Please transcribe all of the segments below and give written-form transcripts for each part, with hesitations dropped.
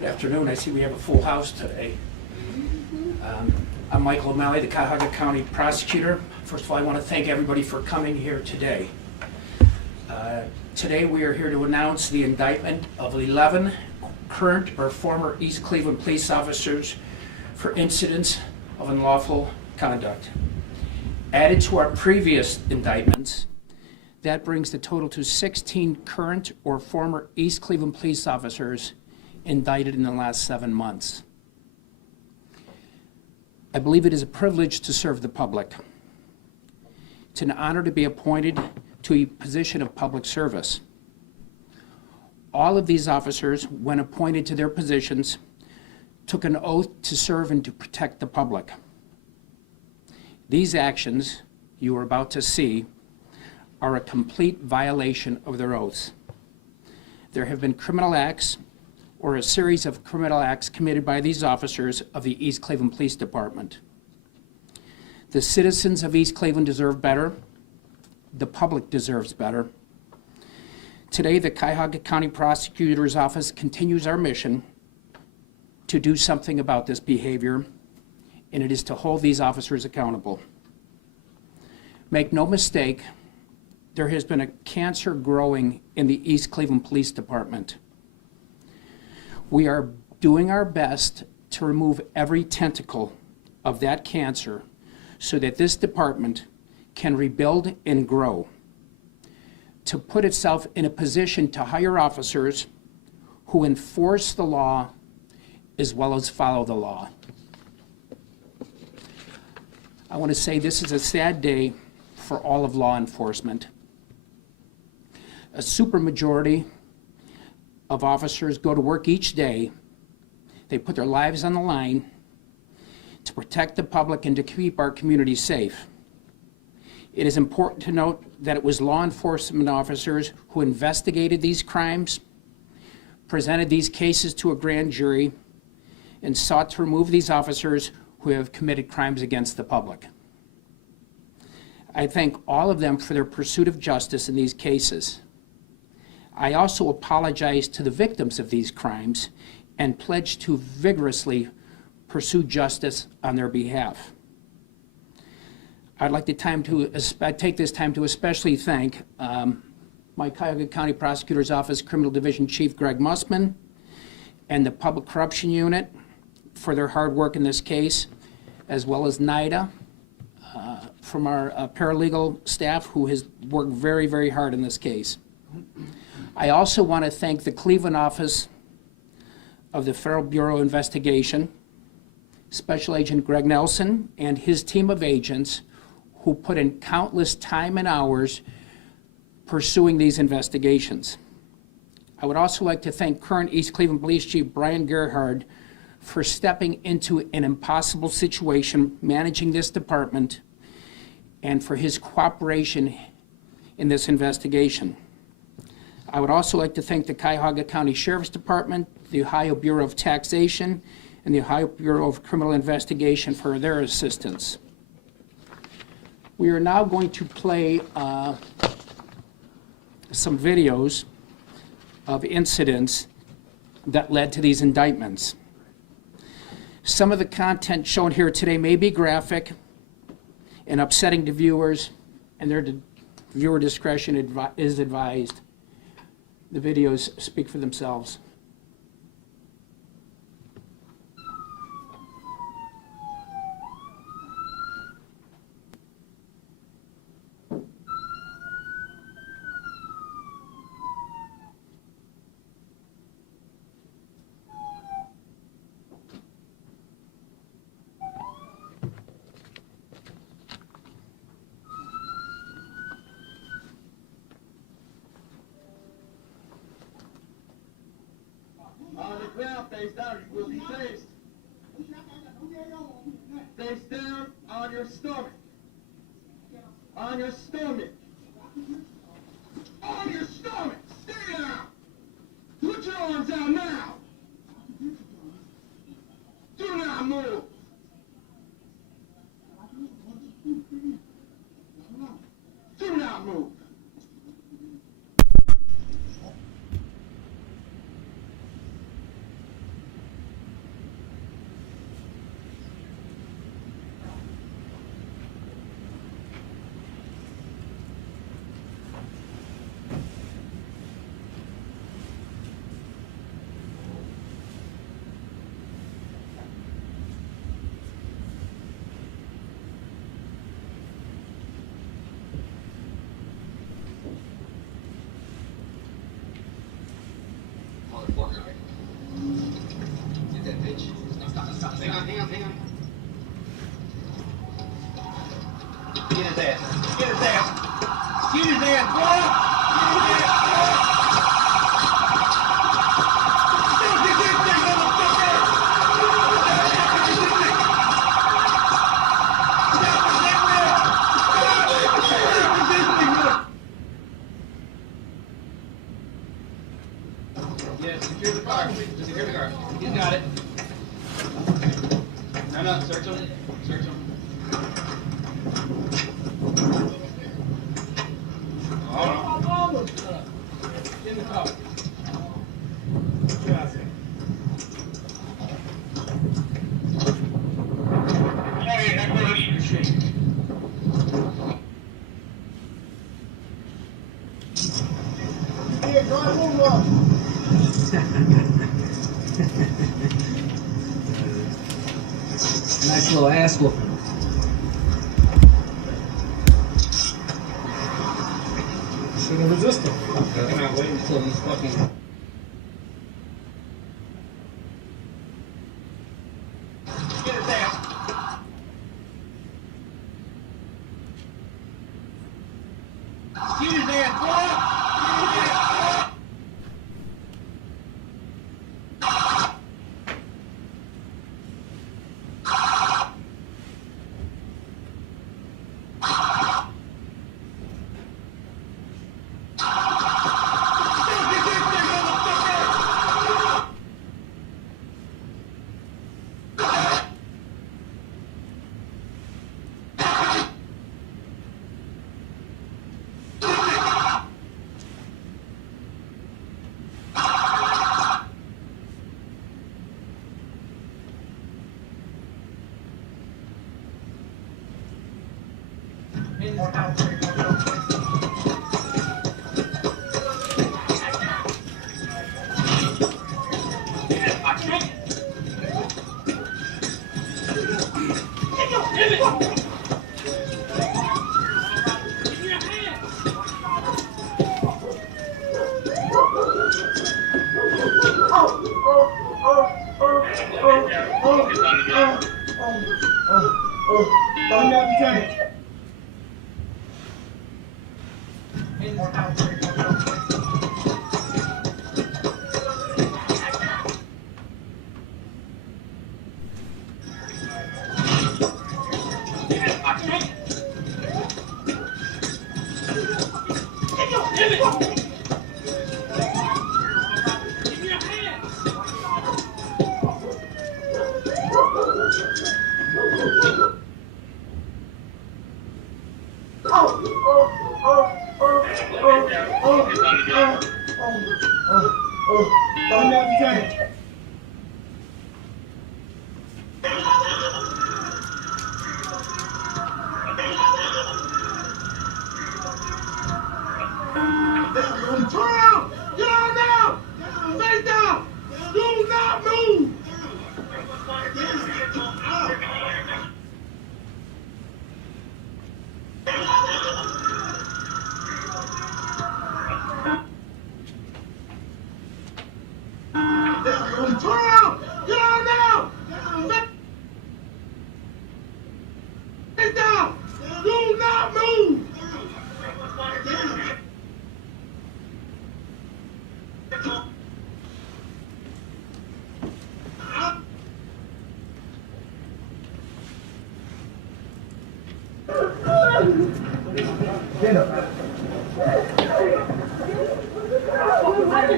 Good afternoon. I see we have a full house today. I'm Michael O'Malley, the Cuyahoga County Prosecutor. First of all, I want to thank everybody for coming here today. Today we are here to announce the indictment of 11 current or former East Cleveland police officers for incidents of unlawful conduct. Added to our previous indictments, that brings the total to 16 current or former East Cleveland police officers indicted in the last 7 months. I believe it is a privilege to serve the public. It's an honor to be appointed to a position of public service. All of these officers, when appointed to their positions, took an oath to serve and to protect the public. These actions you are about to see are a complete violation of their oaths. There have been criminal acts or a series of criminal acts committed by these officers of the East Cleveland Police Department. The citizens of East Cleveland deserve better. The public deserves better. Today, the Cuyahoga County Prosecutor's Office continues our mission to do something about this behavior, and it is to hold these officers accountable. Make no mistake, there has been a cancer growing in the East Cleveland Police Department. We are doing our best to remove every tentacle of that cancer so that this department can rebuild and grow, to put itself in a position to hire officers who enforce the law as well as follow the law. I want to say this is a sad day for all of law enforcement. A supermajority of officers go to work each day. They put their lives on the line to protect the public and to keep our community safe. It is important to note that it was law enforcement officers who investigated these crimes, presented these cases to a grand jury, and sought to remove these officers who have committed crimes against the public. I thank all of them for their pursuit of justice in these cases. I also apologize to the victims of these crimes and pledge to vigorously pursue justice on their behalf. I'd like to take this time to especially thank my Cuyahoga County Prosecutor's Office Criminal Division Chief Greg Mussman and the Public Corruption Unit for their hard work in this case, as well as NIDA from our paralegal staff who has worked very, very hard in this case. I also want to thank the Cleveland office of the Federal Bureau of Investigation, Special Agent Greg Nelson and his team of agents who put in countless time and hours pursuing these investigations. I would also like to thank current East Cleveland Police Chief Brian Gerhard for stepping into an impossible situation, managing this department, and for his cooperation in this investigation. I would also like to thank the Cuyahoga County Sheriff's Department, the Ohio Bureau of Taxation, and the Ohio Bureau of Criminal Investigation for their assistance. We are now going to play some videos of incidents that led to these indictments. Some of the content shown here today may be graphic and upsetting to viewers, and their viewer discretion is advised. The videos speak for themselves. On the ground, face down, you will be placed. Face down on your stomach. On your stomach. On your stomach. Stay down. Put your arms out now. Do not move. Do not. not move. Get his ass. Get his ass. Get his ass, boy. Get his ass, boy. Don't get this thing, motherfucker. Yes, secure the car. Secure the car. He's got it. No, search him. Search him. In the car. Nice little ass whooping. Should have resisted. I'm not waiting until he's fucking. Get his ass. Get his ass, boy. Get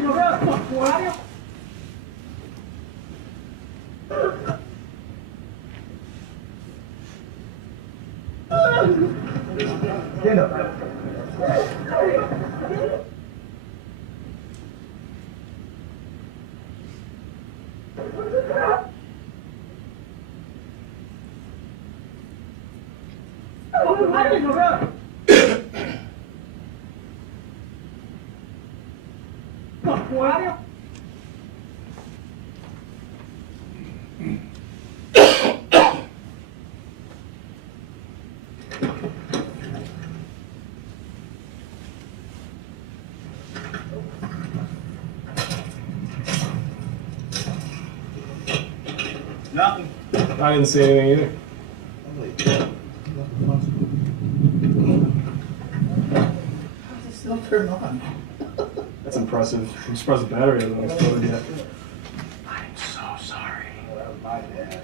his ass, boy. Nothing. I didn't see anything either. turn on. That's impressive. I'm surprised the battery hasn't exploded yet. I'm so sorry. That was my bad.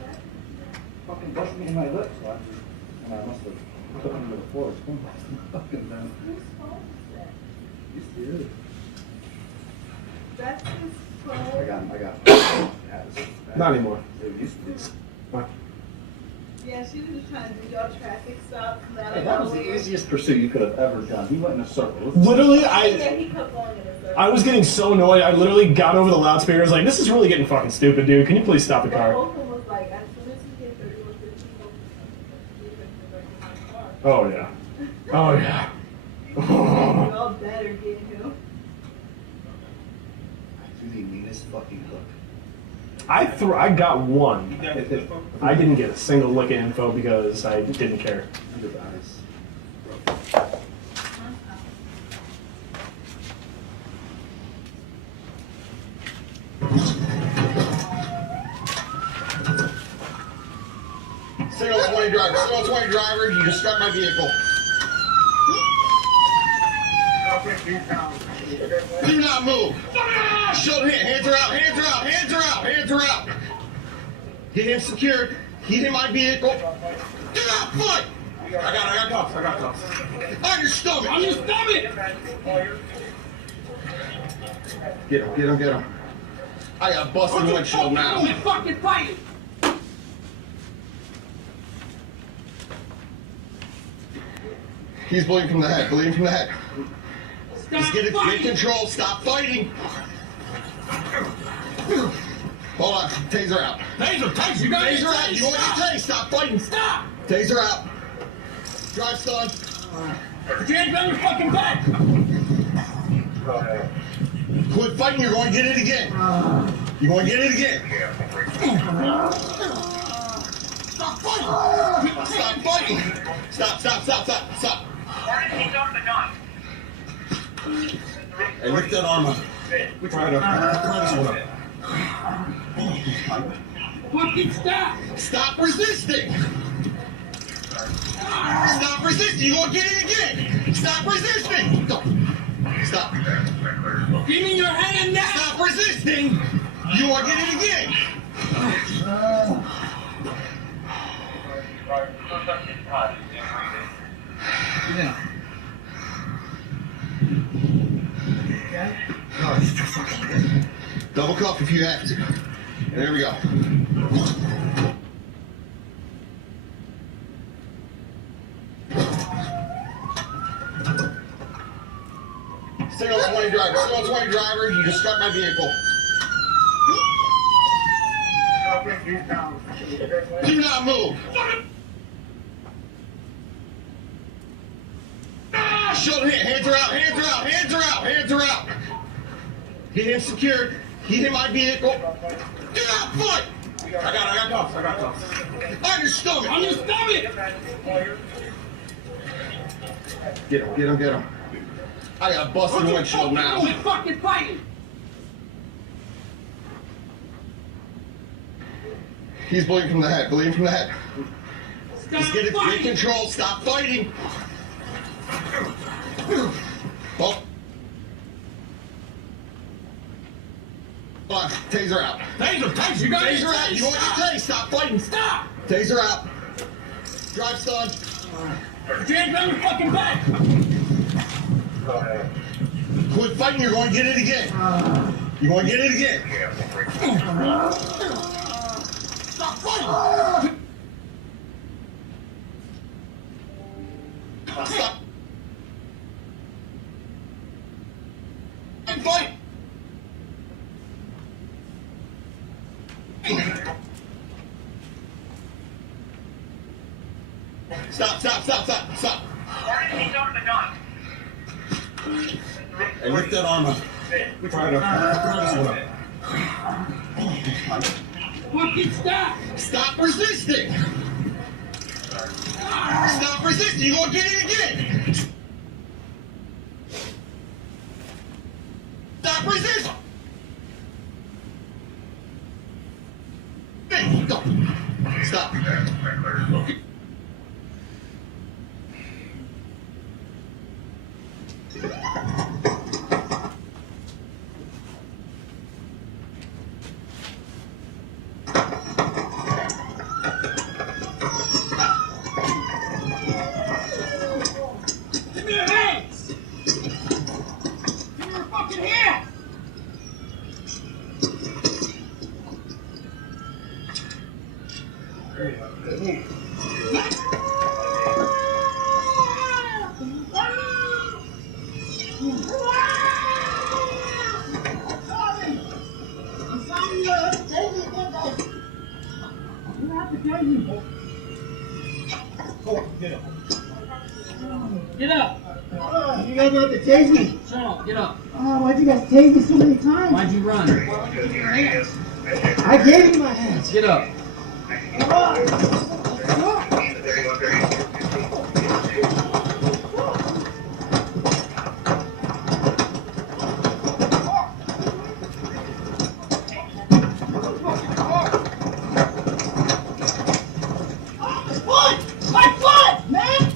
Fucking busted me in my lips. And I must have took him to the floor. Fucking down. You scared? That's his I phone. got him. Not anymore. It used to be. Yeah, she was just trying to do your traffic stops. Hey, that was the easiest pursuit you could have ever done. He went in a circle. Literally, Yeah, I he kept going in a circle. was getting so annoyed. I literally got over the loudspeaker. I was like, "This is really getting fucking stupid, dude. Can you please stop the But car?" both of them was like, as soon as he hit 3115, Oh yeah. Oh yeah. y'all better get him. I threw the meanest fucking hook. I got one. I didn't get a single lick of info because I didn't care. Under the eyes. Signal 20 driver, signal 20 driver, you just struck my vehicle. Do not move. Show him, hands are out, hands are out, hands are out, hands are out. Get him secured, get in my vehicle. Do not fight. I got cuffs. On your stomach. On your stomach. Get him. I got a busted windshield now. You're fucking fighting! He's bleeding from the head, Stop Just get fighting! control, stop fighting. Hold on, taser out. Taser, you got Taser out, you want your taser, stop fighting. Stop! Taser out. Drive stun. Put your hands on your fucking back! Quit fighting, you're going to get it again. You're going to get it again. Stop fighting. Stop fighting. Stop. Hey, lift that arm up. Try this one up. Fucking stop! Stop resisting. Stop resisting. You're going to get it again. Stop resisting. Stop. Give me your hand now! Stop resisting. You want to get it again. Yeah. Double cuff if you have to. And there we go. Signal 20 driver, you just struck my vehicle. Do not move. Show him, hands are out. Get him secured, get in my vehicle. Do not fight. I got cuffs. On your stomach. Get him. I got a busted windshield now. You're fucking fighting! He's bleeding from the head, Stop Just get fighting! control, stop fighting. Oh. Hold on, taser out. Taser, you got Taser out, you want your taser, stop fighting. Stop! Taser out. Drive stun. Put your hands on your fucking back! Quit fighting, you're going to get it again. You're going to get it again. Stop fighting. Stop. Fight. Stop. Hey, lift that arm up. Try this one up. Fucking stop! Stop resisting. Stop resisting. You're going to get it again. Stop resisting. Stop. Get up! You guys have to tase me. No, get up. Oh, why'd you guys tase me so many times? Why'd you run? I gave you my hands. Get up. My foot, man!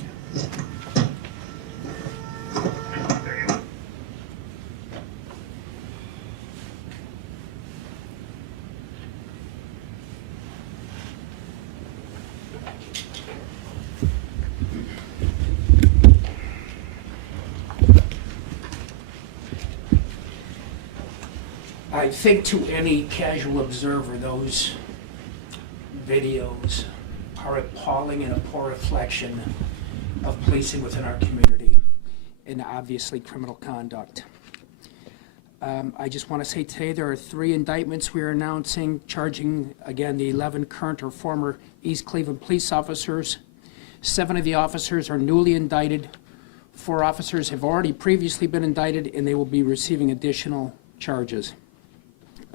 I think to any casual observer, those videos are appalling and a poor reflection of policing within our community and obviously criminal conduct. I just want to say today there are 3 indictments we are announcing charging, again, the 11 current or former East Cleveland police officers. 7 of the officers are newly indicted. 4 officers have already previously been indicted and they will be receiving additional charges.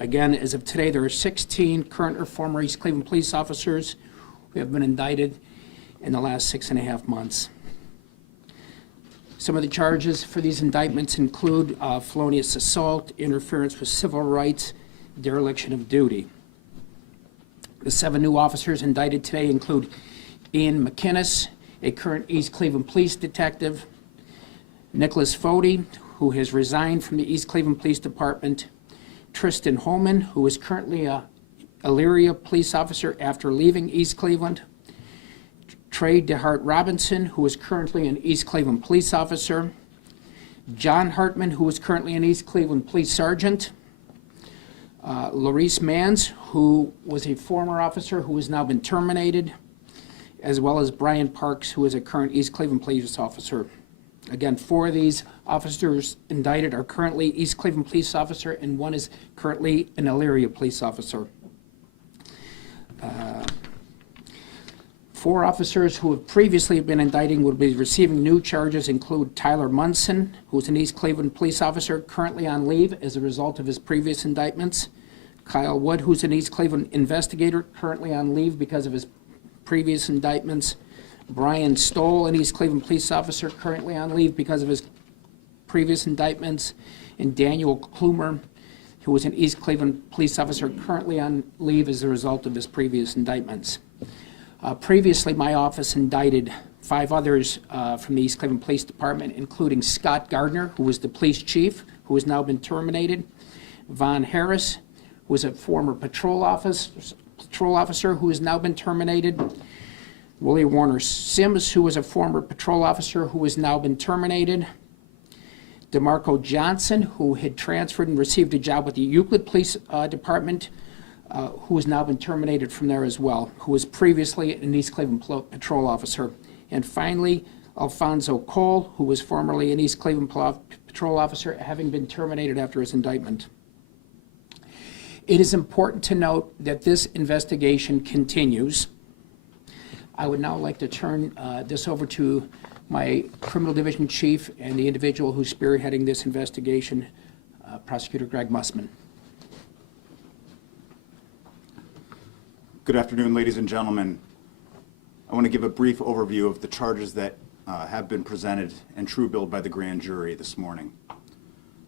Again, as of today, there are 16 current or former East Cleveland police officers who have been indicted in the last 6.5 months. Some of the charges for these indictments include felonious assault, interference with civil rights, dereliction of duty. The 7 new officers indicted today include Ian McInnes, a current East Cleveland police detective, Nicholas Fody, who has resigned from the East Cleveland Police Department, Tristan Holman, who is currently a Elyria police officer after leaving East Cleveland, Trey DeHart Robinson, who is currently an East Cleveland police officer, John Hartman, who is currently an East Cleveland police sergeant, Laurice Mans, who was a former officer who has now been terminated, as well as Brian Parks, who is a current East Cleveland police officer. Again, 4 of these officers indicted are currently East Cleveland police officer, and 1 is currently an Elyria police officer. 4 officers who have previously been indicted will be receiving new charges include Tyler Munson, who is an East Cleveland police officer currently on leave as a result of his previous indictments, Kyle Wood, who's an East Cleveland investigator currently on leave because of his previous indictments, Brian Stoll, an East Cleveland police officer currently on leave because of his previous indictments, and Daniel Klumer, who was an East Cleveland police officer currently on leave as a result of his previous indictments. Previously, my office indicted 5 others from the East Cleveland Police Department, including Scott Gardner, who was the police chief, who has now been terminated, Von Harris, who was a former patrol officer who has now been terminated, Willie Warner Sims, who was a former patrol officer who has now been terminated, DeMarco Johnson, who had transferred and received a job with the Euclid Police Department, who has now been terminated from there as well, who was previously an East Cleveland patrol officer. And finally, Alfonso Cole, who was formerly an East Cleveland patrol officer, having been terminated after his indictment. It is important to note that this investigation continues. I would now like to turn this over to my criminal division chief and the individual who's spearheading this investigation, Prosecutor Greg Mussman. Good afternoon, ladies and gentlemen. I want to give a brief overview of the charges that have been presented and true billed by the grand jury this morning.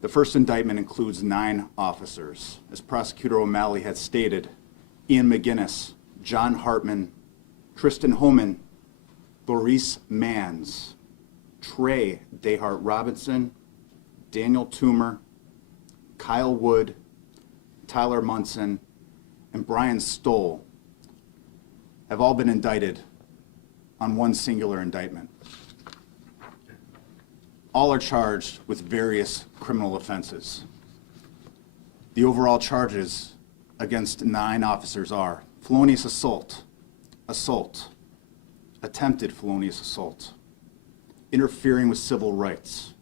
The first indictment includes 9 officers. As Prosecutor O'Malley had stated, Ian McInnes, John Hartman, Tristan Holman, Laurice Mans, Trey DeHart Robinson, Daniel Toomer, Kyle Wood, Tyler Munson, and Brian Stoll have all been indicted on one singular indictment. All are charged with various criminal offenses. The overall charges against 9 officers are felonious assault, assault, attempted felonious assault, interfering with civil rights,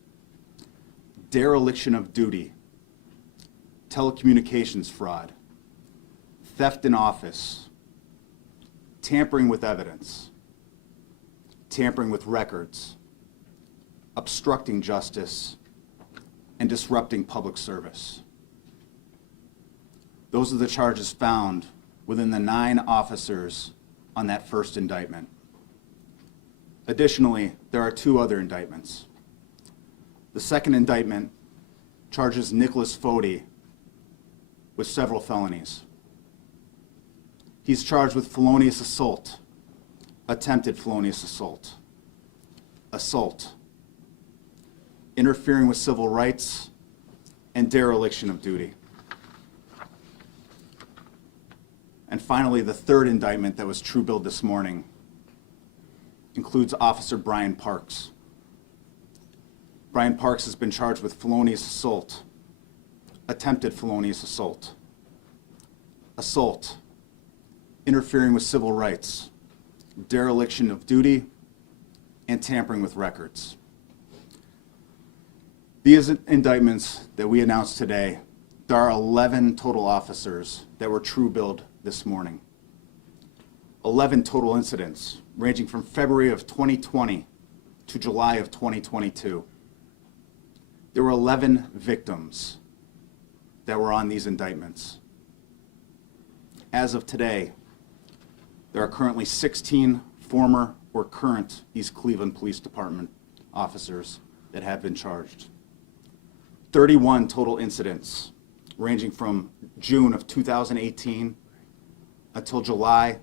dereliction of duty, telecommunications fraud, theft in office, tampering with evidence, tampering with records, obstructing justice, and disrupting public service. Those are the charges found within the 9 officers on that first indictment. Additionally, there are 2 other indictments. The second indictment charges Nicholas Fody with several felonies. He's charged with felonious assault, attempted felonious assault, assault, interfering with civil rights, and dereliction of duty. And finally, the third indictment that was true billed this morning includes Officer Brian Parks. Brian Parks has been charged with felonious assault, attempted felonious assault, assault, interfering with civil rights, dereliction of duty, and tampering with records. These indictments that we announced today, there are 11 total officers that were true billed this morning. 11 total incidents ranging from February of 2020 to July of 2022. There were 11 victims that were on these indictments. As of today, there are currently 16 former or current East Cleveland Police Department officers that have been charged. 31 total incidents ranging from June of 2018 until July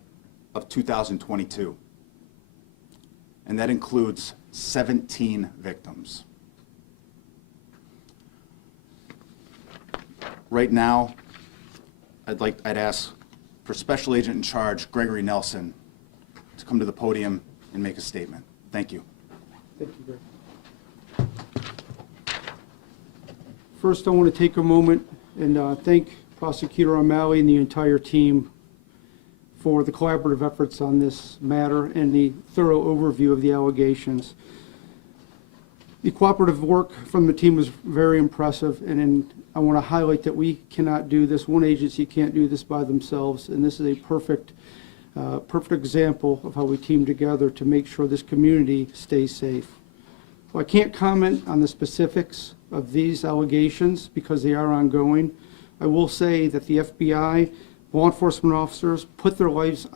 of 2022. And that includes 17 victims. Right now, I'd ask for Special Agent in Charge Gregory Nelson to come to the podium and make a statement. Thank you. Thank you, Greg. First, I want to take a moment and thank Prosecutor O'Malley and the entire team for the collaborative efforts on this matter and the thorough overview of the allegations. The cooperative work from the team was very impressive, and I want to highlight that we cannot do this. One agency can't do this by themselves, and this is a perfect example of how we team together to make sure this community stays safe. Well, I can't comment on the specifics of these allegations because they are ongoing. I will say that the FBI, law enforcement officers put their lives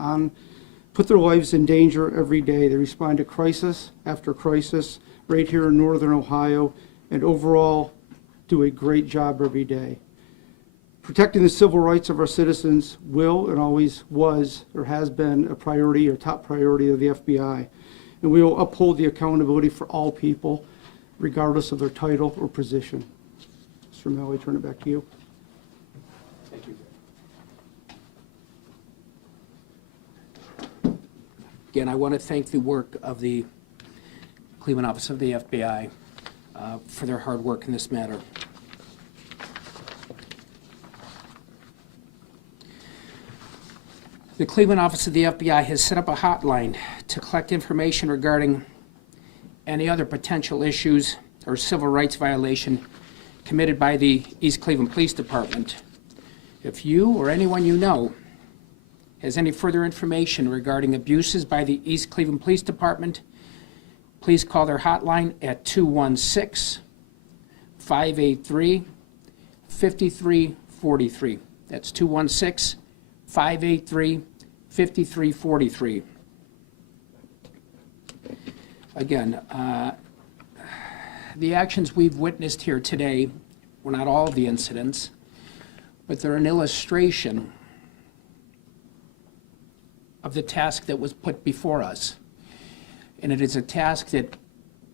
in danger every day. They respond to crisis after crisis right here in northern Ohio, and overall do a great job every day. Protecting the civil rights of our citizens will and always was or has been a priority or top priority of the FBI. And we will uphold the accountability for all people, regardless of their title or position. Mr. O'Malley, turn it back to you. Thank you. Again, I want to thank the work of the Cleveland Office of the FBI for their hard work in this matter. The Cleveland Office of the FBI has set up a hotline to collect information regarding any other potential issues or civil rights violation committed by the East Cleveland Police Department. If you or anyone you know has any further information regarding abuses by the East Cleveland Police Department, please call their hotline at 216-583-5343. That's 216-583-5343. Again, the actions we've witnessed here today were not all of the incidents, but they're an illustration of the task that was put before us. And it is a task that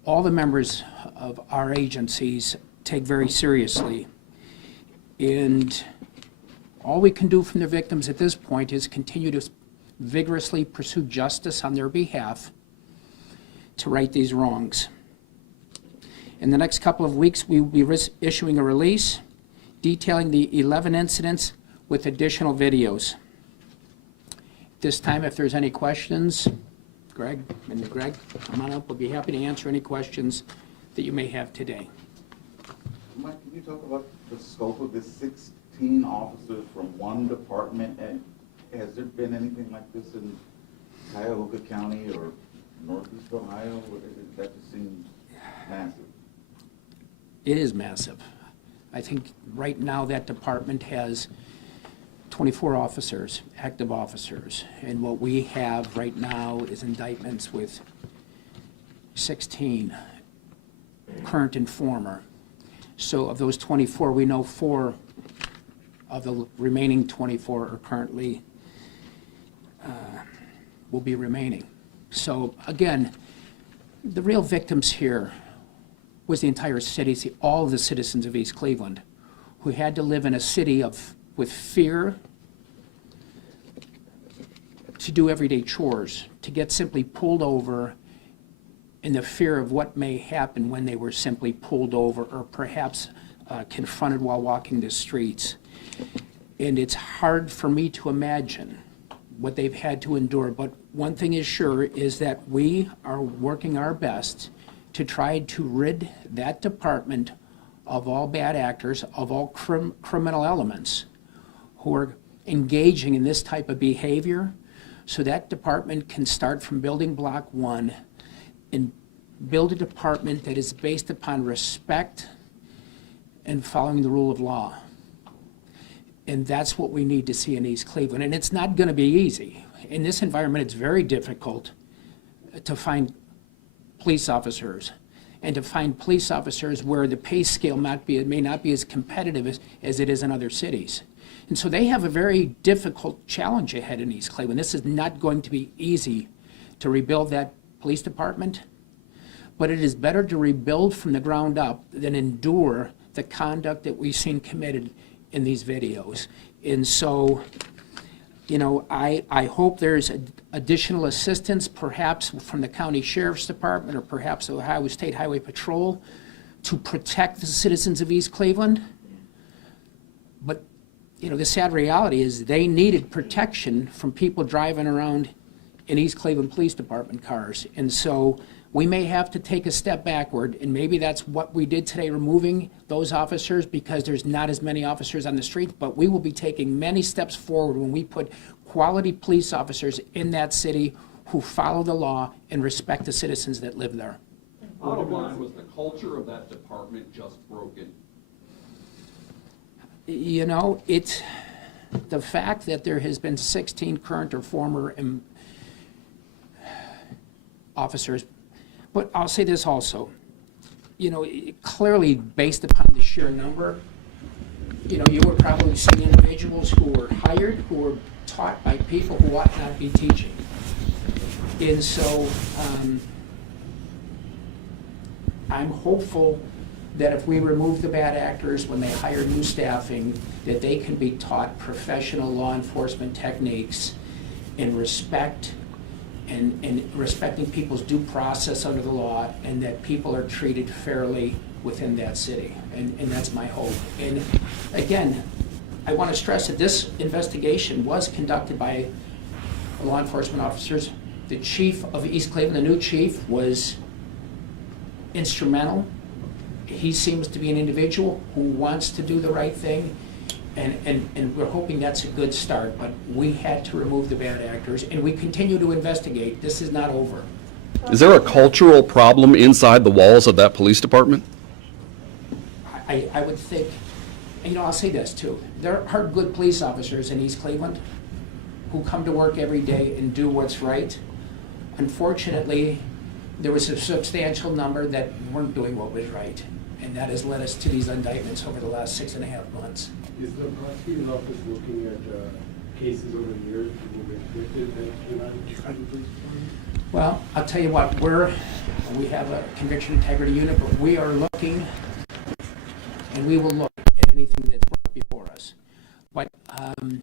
all the members of our agencies take very seriously. And all we can do from the victims at this point is continue to vigorously pursue justice on their behalf to right these wrongs. In the next couple of weeks, we will be issuing a release detailing the 11 incidents with additional videos. At this time, if there's any questions, Greg, come on up. We'll be happy to answer any questions that you may have today. Mike, can you talk about the scope of the 16 officers from one department? And has there been anything like this in Cuyahoga County or Northeast Ohio? That just seems massive. It is massive. I think right now that department has 24 officers, active officers. And what we have right now is indictments with 16, current and former. So of those 24, we know 4 of the remaining 24 are currently, will be remaining. So again, the real victims here was the entire city, all the citizens of East Cleveland, who had to live in a city with fear to do everyday chores, to get simply pulled over, in the fear of what may happen when they were simply pulled over or perhaps confronted while walking the streets. And it's hard for me to imagine what they've had to endure, but one thing is sure is that we are working our best to try to rid that department of all bad actors, of all criminal elements who are engaging in this type of behavior, so that department can start from building block 1 and build a department that is based upon respect and following the rule of law. And that's what we need to see in East Cleveland. And it's not going to be easy. In this environment, it's very difficult to find police officers, and to find police officers where the pay scale may not be as competitive as it is in other cities. And so they have a very difficult challenge ahead in East Cleveland. This is not going to be easy to rebuild that police department, but it is better to rebuild from the ground up than endure the conduct that we've seen committed in these videos. And so, you know, I hope there's additional assistance, perhaps from the county sheriff's department or perhaps the Ohio State Highway Patrol, to protect the citizens of East Cleveland. But, you know, the sad reality is they needed protection from people driving around in East Cleveland Police Department cars. And so we may have to take a step backward, and maybe that's what we did today, removing those officers because there's not as many officers on the street, but we will be taking many steps forward when we put quality police officers in that city who follow the law and respect the citizens that live there. Bottom line, was the culture of that department just broken? You know, it's the fact that there has been 16 current or former officers. But I'll say this also, you know, clearly based upon the sheer number, you know, you were probably seeing individuals who were hired, who were taught by people who ought not be teaching. And so I'm hopeful that if we remove the bad actors when they hire new staffing, that they can be taught professional law enforcement techniques and respect and respecting people's due process under the law, and that people are treated fairly within that city. And that's my hope. And again, I want to stress that this investigation was conducted by law enforcement officers. The chief of East Cleveland, the new chief, was instrumental. He seems to be an individual who wants to do the right thing. And we're hoping that's a good start, but we had to remove the bad actors, and we continue to investigate. This is not over. Is there a cultural problem inside the walls of that police department? I would think, you know, I'll say this too. There are good police officers in East Cleveland who come to work every day and do what's right. Unfortunately, there was a substantial number that weren't doing what was right, and that has led us to these indictments over the last 6.5 months. Is the prosecutor's office looking at cases over the years people get convicted that came out of the police department? Well, I'll tell you what, we have a conviction integrity unit, but we are looking, and we will look at anything that's brought before us. But you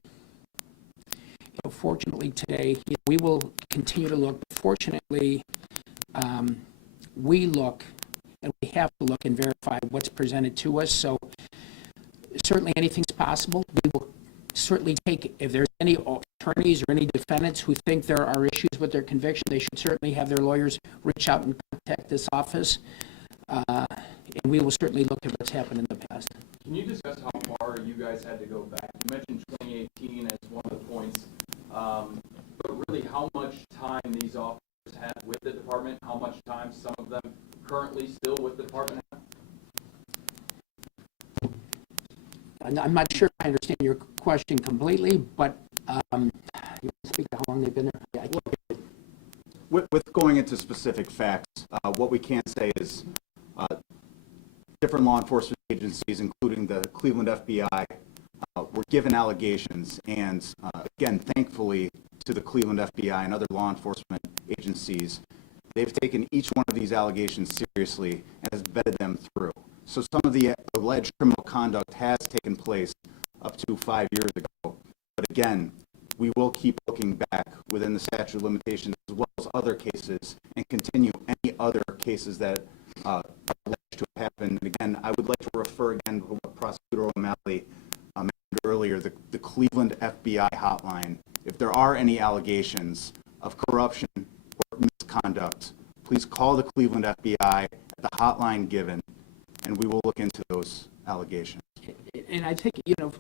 know, fortunately today, we will continue to look. Fortunately, we look, and we have to look and verify what's presented to us. So certainly anything's possible. We will certainly take, if there's any attorneys or any defendants who think there are issues with their conviction, they should certainly have their lawyers reach out and contact this office. And we will certainly look at what's happened in the past. Can you discuss how far you guys had to go back? You mentioned 2018 as one of the points, but really how much time these officers had with the department, how much time some of them currently still with the department have? I'm not sure I understand your question completely, but you speak to how long they've been there? I can't get it. With going into specific facts, what we can say is different law enforcement agencies, including the Cleveland FBI, were given allegations, and again, thankfully to the Cleveland FBI and other law enforcement agencies, they've taken each one of these allegations seriously and has vetted them through. So some of the alleged criminal conduct has taken place up to 5 years ago, but again, we will keep looking back within the statute of limitations as well as other cases and continue any other cases that are alleged to have happened. And again, I would like to refer again to what Prosecutor O'Malley mentioned earlier, the Cleveland FBI hotline. If there are any allegations of corruption or misconduct, please call the Cleveland FBI at the hotline given, and we will look into those allegations. And I think, you know,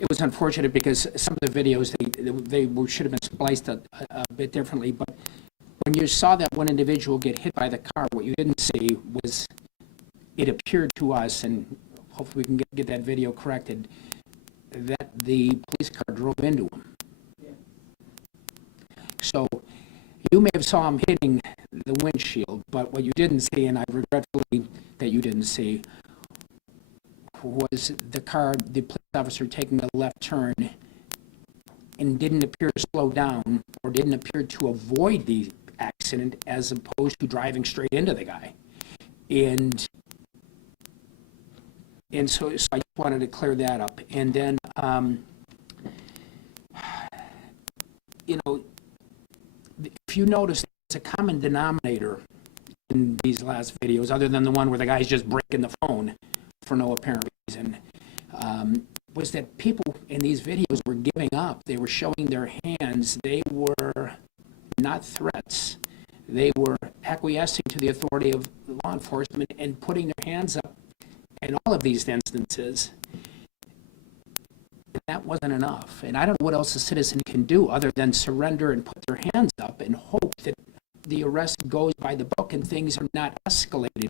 it was unfortunate because some of the videos, they should have been spliced a bit differently, but when you saw that one individual get hit by the car, what you didn't see was, it appeared to us, and hopefully we can get that video corrected, that the police car drove into him. Yeah. So you may have saw him hitting the windshield, but what you didn't see, and I regretfully that you didn't see, was the police officer taking a left turn and didn't appear to slow down or didn't appear to avoid the accident as opposed to driving straight into the guy. And so I just wanted to clear that up. And then, you know, if you notice, it's a common denominator in these last videos, other than the one where the guy's just breaking the phone for no apparent reason, was that people in these videos were giving up. They were showing their hands. They were not threats. They were acquiescing to the authority of law enforcement and putting their hands up in all of these instances. And that wasn't enough. And I don't know what else a citizen can do other than surrender and put their hands up and hope that the arrest goes by the book and things are not escalated.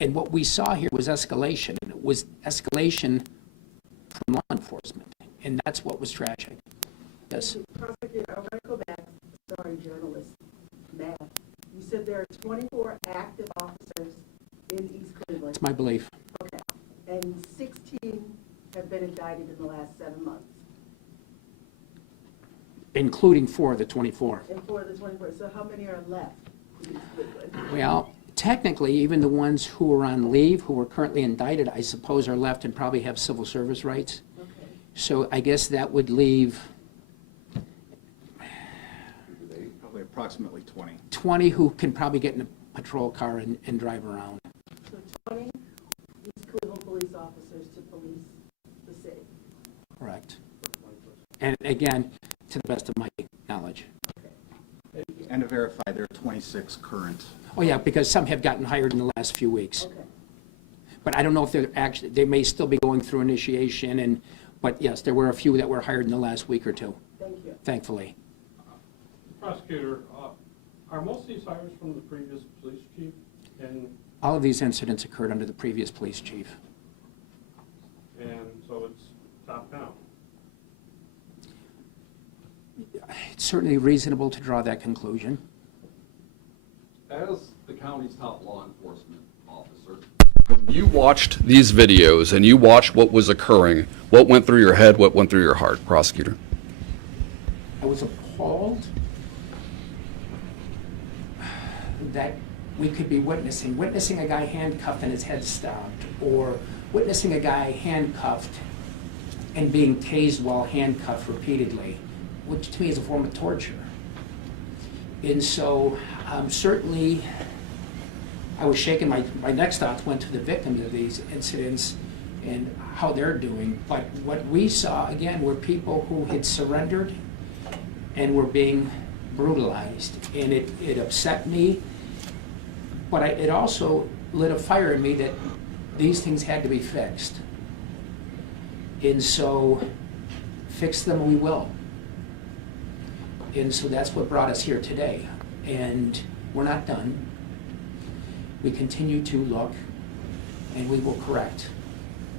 And what we saw here was escalation, and it was escalation from law enforcement, and that's what was tragic. Yes? Prosecutor, I want to go back, sorry, journalist, Matt. You said there are 24 active officers in East Cleveland. That's my belief. Okay. And 16 have been indicted in the last 7 months. Including 4 of the 24. And 4 of the 24. So how many are left in East Cleveland? Well, technically, even the ones who are on leave, who are currently indicted, I suppose are left and probably have civil service rights. Okay. So I guess that would leave Probably approximately 20. 20 who can probably get in a patrol car and drive around. So 20 East Cleveland police officers to police the city. Correct. And again, to the best of my knowledge. And to verify, there are 26 current. Oh yeah, because some have gotten hired in the last few weeks. Okay. But I don't know if they're actually, they may still be going through initiation, but yes, there were a few that were hired in the last week or two. Thank you. Thankfully. Prosecutor, are most of these hires from the previous police chief? And All of these incidents occurred under the previous police chief. so it's top down? It's certainly reasonable to draw that conclusion. As the county's top law enforcement officer, when you watched these videos and you watched what was occurring, what went through your head, what went through your heart, Prosecutor? I was appalled that we could be witnessing a guy handcuffed and his head stopped, or witnessing a guy handcuffed and being tased while handcuffed repeatedly, which to me is a form of torture. And so certainly I was shaken. My next thoughts went to the victims of these incidents and how they're doing, but what we saw, again, were people who had surrendered and were being brutalized, and it upset me, but it also lit a fire in me that these things had to be fixed. And so, fix them we will. And so that's what brought us here today. And we're not done. We continue to look, and we will correct.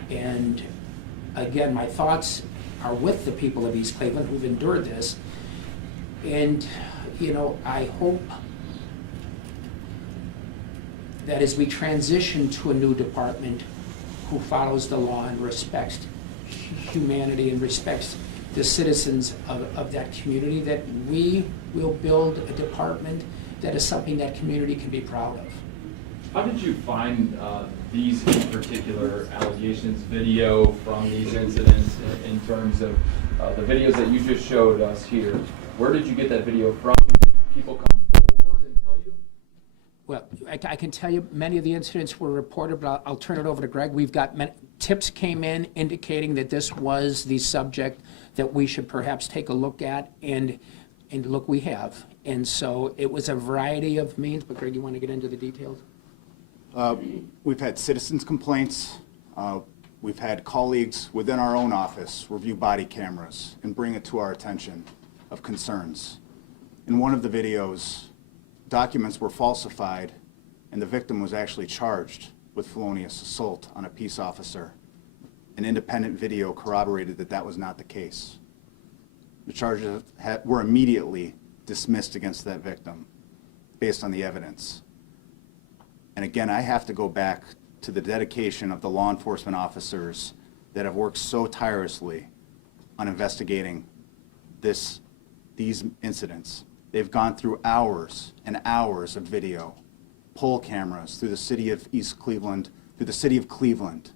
And again, my thoughts are with the people of East Cleveland who've endured this. And, you know, I hope that as we transition to a new department who follows the law and respects humanity and respects the citizens of that community, that we will build a department that is something that community can be proud of. How did you find these in particular allegations, video from these incidents in terms of the videos that you just showed us here? Where did you get that video from? Did people come forward and tell you? Well, I can tell you many of the incidents were reported, but I'll turn it over to Greg. We've got tips came in indicating that this was the subject that we should perhaps take a look at, and look, we have. And so it was a variety of means, but Greg, you want to get into the details? We've had citizens' complaints. We've had colleagues within our own office review body cameras and bring it to our attention of concerns. In one of the videos, documents were falsified, and the victim was actually charged with felonious assault on a peace officer. An independent video corroborated that that was not the case. The charges were immediately dismissed against that victim based on the evidence. And again, I have to go back to the dedication of the law enforcement officers that have worked so tirelessly on investigating these incidents. They've gone through hours and hours of video, poll cameras through the city of East Cleveland, through the city of Cleveland.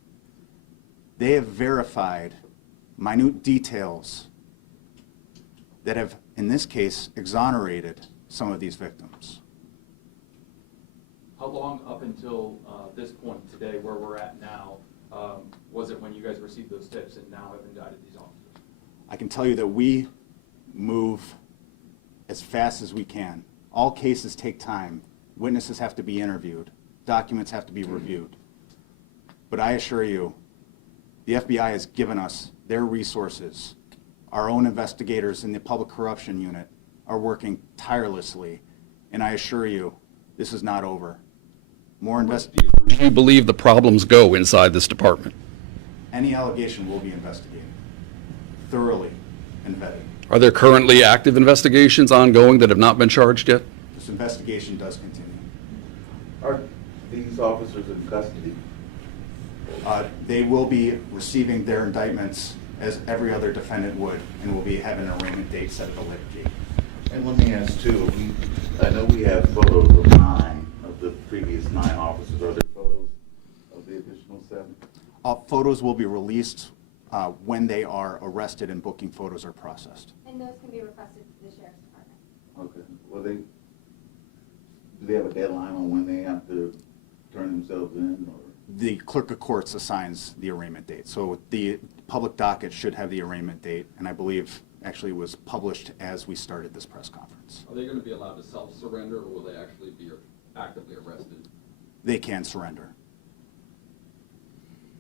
They have verified minute details that have, in this case, exonerated some of these victims. How long up until this point today, where we're at now, was it when you guys received those tips and now have indicted these officers? I can tell you that we move as fast as we can. All cases take time. Witnesses have to be interviewed. Documents have to be reviewed. But I assure you, the FBI has given us their resources. Our own investigators in the Public Corruption Unit are working tirelessly, and I assure you, this is not over. More Do you believe the problems go inside this department? Any allegation will be investigated, thoroughly and vetted. Are there currently active investigations ongoing that have not been charged yet? This investigation does continue. Are these officers in custody? They will be receiving their indictments as every other defendant would, and will be having an arraignment date set at a later date. And let me ask too, I know we have photos of 9 of the previous 9 officers. Are there photos of the additional 7? Photos will be released when they are arrested and booking photos are processed. And those can be requested to the Sheriff's Department. Okay. Well, do they have a deadline on when they have to turn themselves in? Or? The clerk of courts assigns the arraignment date. So the public docket should have the arraignment date, and I believe actually it was published as we started this press conference. Are they going to be allowed to self-surrender, or will they actually be actively arrested? They can surrender.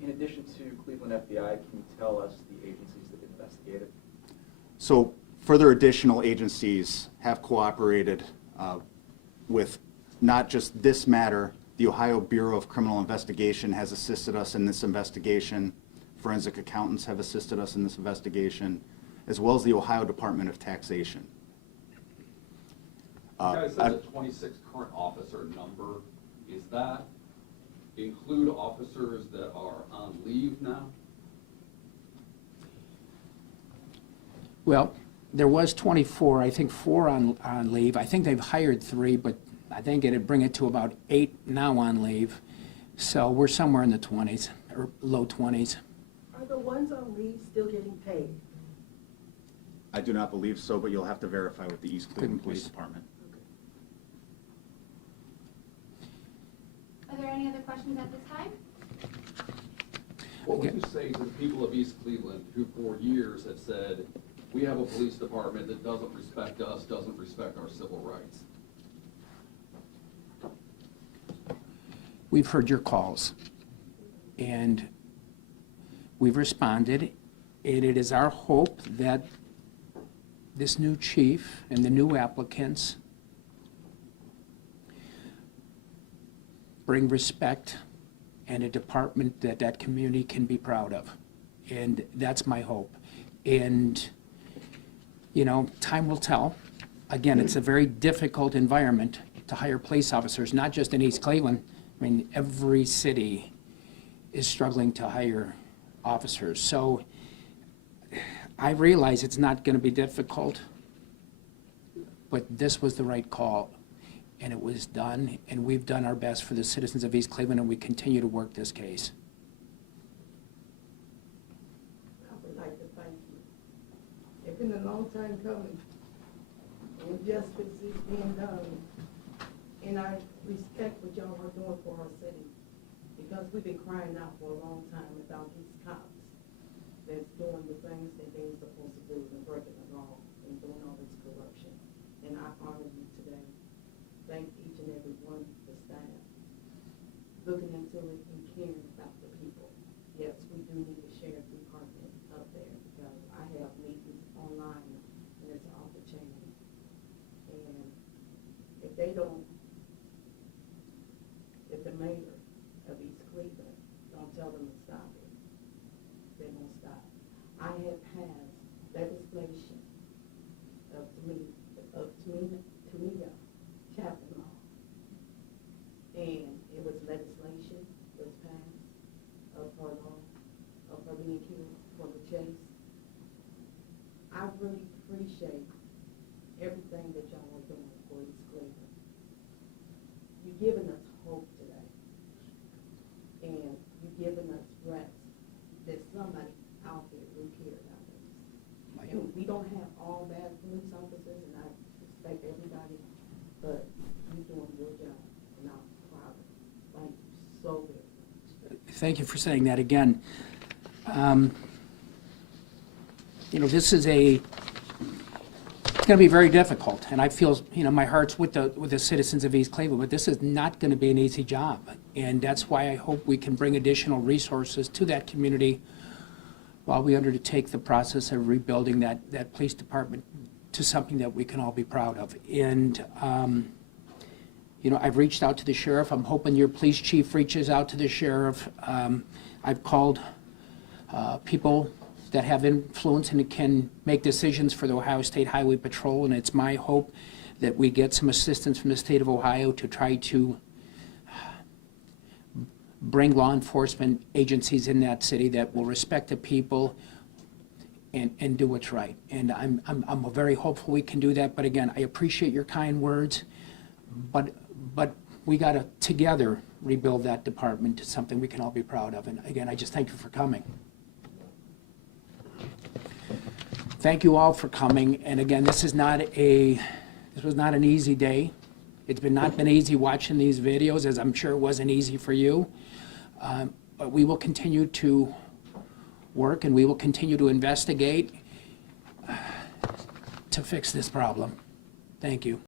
In addition to Cleveland FBI, can you tell us the agencies that investigated? So further additional agencies have cooperated with not just this matter. The Ohio Bureau of Criminal Investigation has assisted us in this investigation. Forensic accountants have assisted us in this investigation, as well as the Ohio Department of Taxation. You guys said the 26 current officer number. Is that include officers that are on leave now? Well, there was 24, I think 4 on leave. I think they've hired 3, but I think it'd bring it to about 8 now on leave. So we're somewhere in the 20s, or low 20s. Are the ones on leave still getting paid? I do not believe so, but you'll have to verify with the East Cleveland Police Department. Are there any other questions at this time? What would you say to the people of East Cleveland who for years have said, we have a police department that doesn't respect us, doesn't respect our civil rights? We've heard your calls, and we've responded, and it is our hope that this new chief and the new applicants bring respect and a department that that community can be proud of. And that's my hope. And, you know, time will tell. Again, it's a very difficult environment to hire police officers, not just in East Cleveland. I mean, every city is struggling to hire officers. So I realize it's not going to be difficult, but this was the right call, and it was done, and we've done our best for the citizens of East Cleveland, and we continue to work this case. I would like to thank you. It's been a long time coming, and justice is being done. And I respect what y'all are doing for our city, because we've been crying out for a long time about these cops that's doing the things that they ain't supposed to do and breaking the law and doing all this corruption. And I honor you today. Thank each and every one of the staff looking into it and caring about the people. Yes, we do need a sheriff department up there, because I have meetings online and it's off the chain. And if they don't, if the mayor of East Cleveland don't tell them to stop it, they won't stop. I have passed legislation of Tunica chapter law, and it was legislation was passed of her law, of her being killed for the chase. I really appreciate everything that y'all are doing for East Cleveland. You're giving us hope today, and you're giving us rest. There's somebody out there who cares about us. And we don't have all bad police officers, and I respect everybody, but you're doing your job, and I'm proud of you. Thank you so very much. Thank you for saying that again. You know, this is it's going to be very difficult, and I feel, you know, my heart's with the citizens of East Cleveland, but this is not going to be an easy job, and that's why I hope we can bring additional resources to that community while we undertake the process of rebuilding that police department to something that we can all be proud of. And, you know, I've reached out to the sheriff. I'm hoping your police chief reaches out to the sheriff. I've called people that have influence and can make decisions for the Ohio State Highway Patrol, and it's my hope that we get some assistance from the state of Ohio to try to bring law enforcement agencies in that city that will respect the people and do what's right. And I'm very hopeful we can do that. But again, I appreciate your kind words, but we got to together rebuild that department to something we can all be proud of. And again, I just thank you for coming. Thank you all for coming. And again, this was not an easy day. It's not been easy watching these videos, as I'm sure it wasn't easy for you. But we will continue to work, and we will continue to investigate to fix this problem. Thank you.